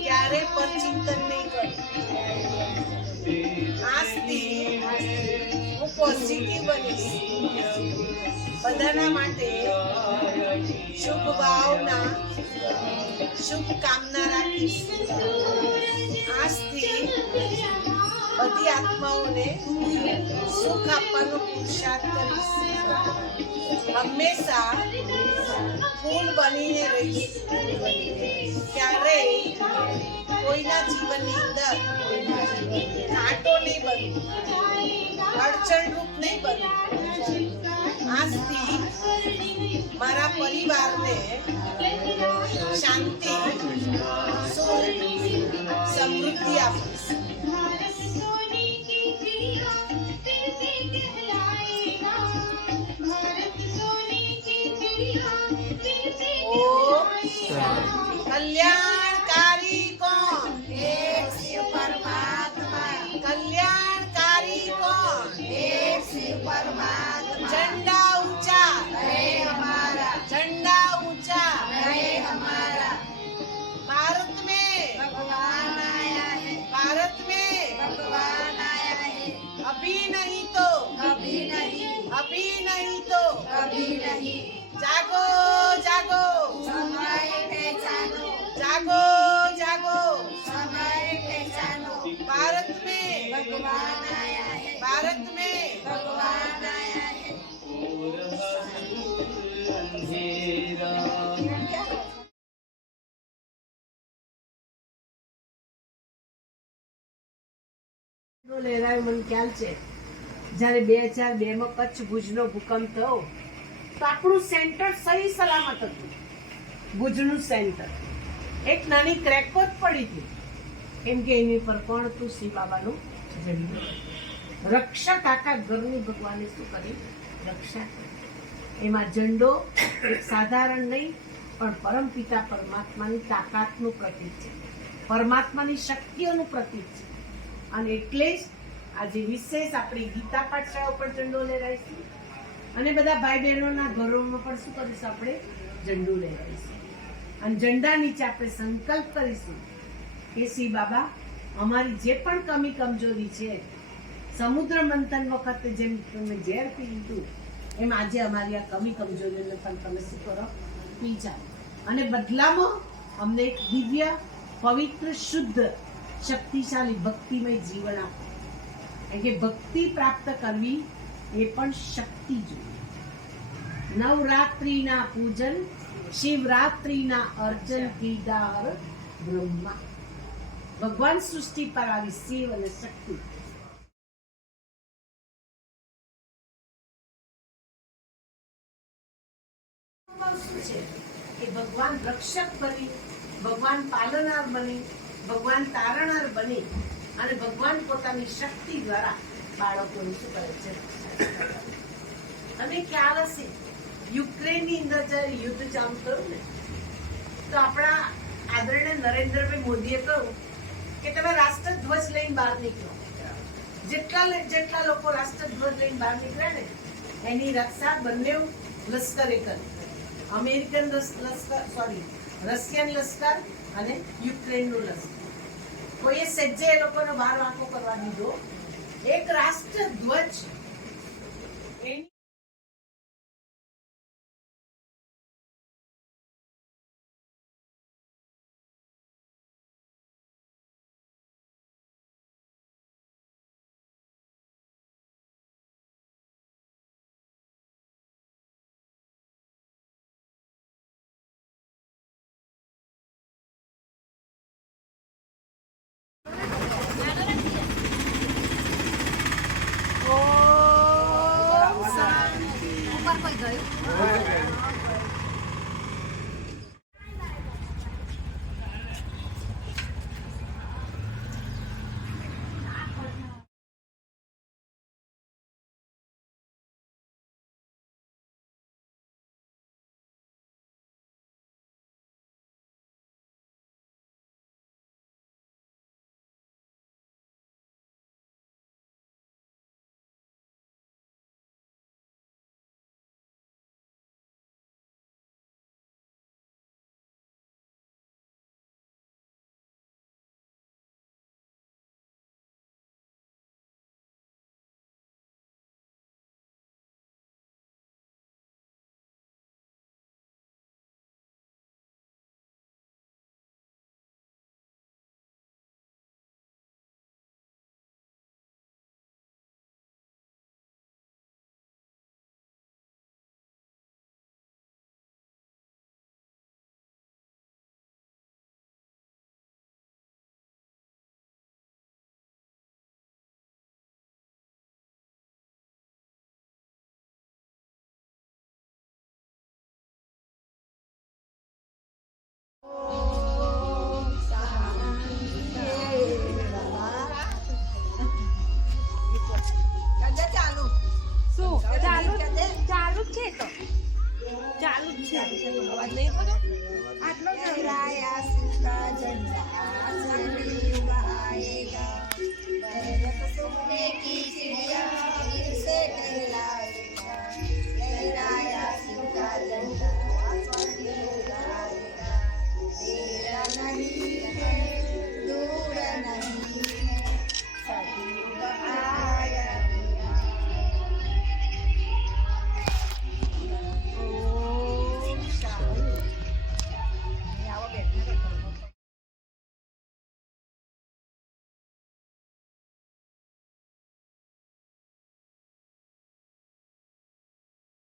ક્યારે પણ ચિંતન નહીં કરું. આજથી હું પોઝિટિવ બનીશ. બધાના માટે શુભ ભાવના, શુભ કામના રાખીશ. આજથી બધી આત્માઓને સુખ આપવાનો પુરુષાર્થ કરીશ. હંમેશા ફૂલ બનીને રહીશ. ક્યારેય કોઈના જીવનની અંદર કાંટો નહીં બનું, અડચણરૂપ નહીં બનું. આજથી મારા પરિવારને શાંતિ, સુખ, સમૃદ્ધિ આપીશ. कल्याणकारी कौन? एक शिव परमात्मा. कल्याणकारी कौन? एक शिव परमात्मा. झंडा ऊंचा रहे हमारा, झंडा ऊंचा रहे हमारा. भारत में भगवान आया है, भारत में भगवान आया है. अभी नहीं तो कभी नहीं, अभी नहीं तो कभी नहीं. जागो जागो, समय पहचानो. जागो जागो, समय पहचानो. भारत में भगवान आया है, भारत में भगवान आया है. લહેરાયો મને ખ્યાલ છે જ્યારે 2002 માં કચ્છ ભુજનો ભૂકંપ થયો તો આપણું સેન્ટર સહી સલામત હતું. ભુજનું સેન્ટર એક નાની ક્રેકો જ પડી હતી, કેમ કે એની પર કોણ હતું? શ્રી બાબાનું ઝંડો. રક્ષક આખા ઘરની ભગવાને શું કરી? રક્ષા કરી. એમાં ઝંડો એક સાધારણ નહીં પણ પરમપિતા પરમાત્માની તાકાતનું પ્રતીક છે, પરમાત્માની શક્તિઓનું પ્રતીક છે. અને એટલે જ આજે વિશેષ આપણી ગીતા પાઠશાળા ઉપર ઝંડો લહેરાઈશું અને બધા ભાઈ બહેનોના ઘરોમાં પણ શું કરીશું? આપણે ઝંડો લહેરાઈશું. અને ઝંડા નીચે આપણે સંકલ્પ કરીશું કે શ્રી બાબા અમારી જે પણ કમી કમજોરી છે, સમુદ્ર મંથન વખતે જેમ તમે ઝેર પી લીધું એમ આજે અમારી આ કમી કમજોરીઓને પણ તમે શું કરો? પી જાઓ. અને બદલામાં અમને એક દિવ્ય, પવિત્ર, શુદ્ધ, શક્તિશાળી ભક્તિમય જીવન આપો. કારણ કે ભક્તિ પ્રાપ્ત કરવી એ પણ શક્તિ જોઈએ. નવરાત્રિના પૂજન, શિવરાત્રિના અર્જન કીધા બ્રહ્મા. ભગવાન સૃષ્ટિ પર આવી શિવ અને શક્તિ. શું છે કે ભગવાન રક્ષક બની, ભગવાન પાલનાર બની, ભગવાન તારણાર બની અને ભગવાન પોતાની શક્તિ દ્વારા બાળકોનું શું કરે છે? અને ખ્યાલ હશે યુક્રેનની અંદર જ્યારે યુદ્ધ ચાલુ થયું ને તો આપણા આદરણીય નરેન્દ્રભાઈ મોદીએ કહ્યું કે તમે રાષ્ટ્રધ્વજ લઈને બહાર નીકળો. જેટલા લોકો રાષ્ટ્રધ્વજ લઈને બહાર નીકળ્યા ને એની રક્ષા બંને લશ્કરે કરી. અમેરિકન લશ્કર, રશિયન લશ્કર અને યુક્રેનનું લશ્કર. કોઈએ સજ્જે એ લોકોનો બહાર વાંકો કરવા દીધો. એક રાષ્ટ્ર ધ્વજ એની ઉપર કોઈ ગયું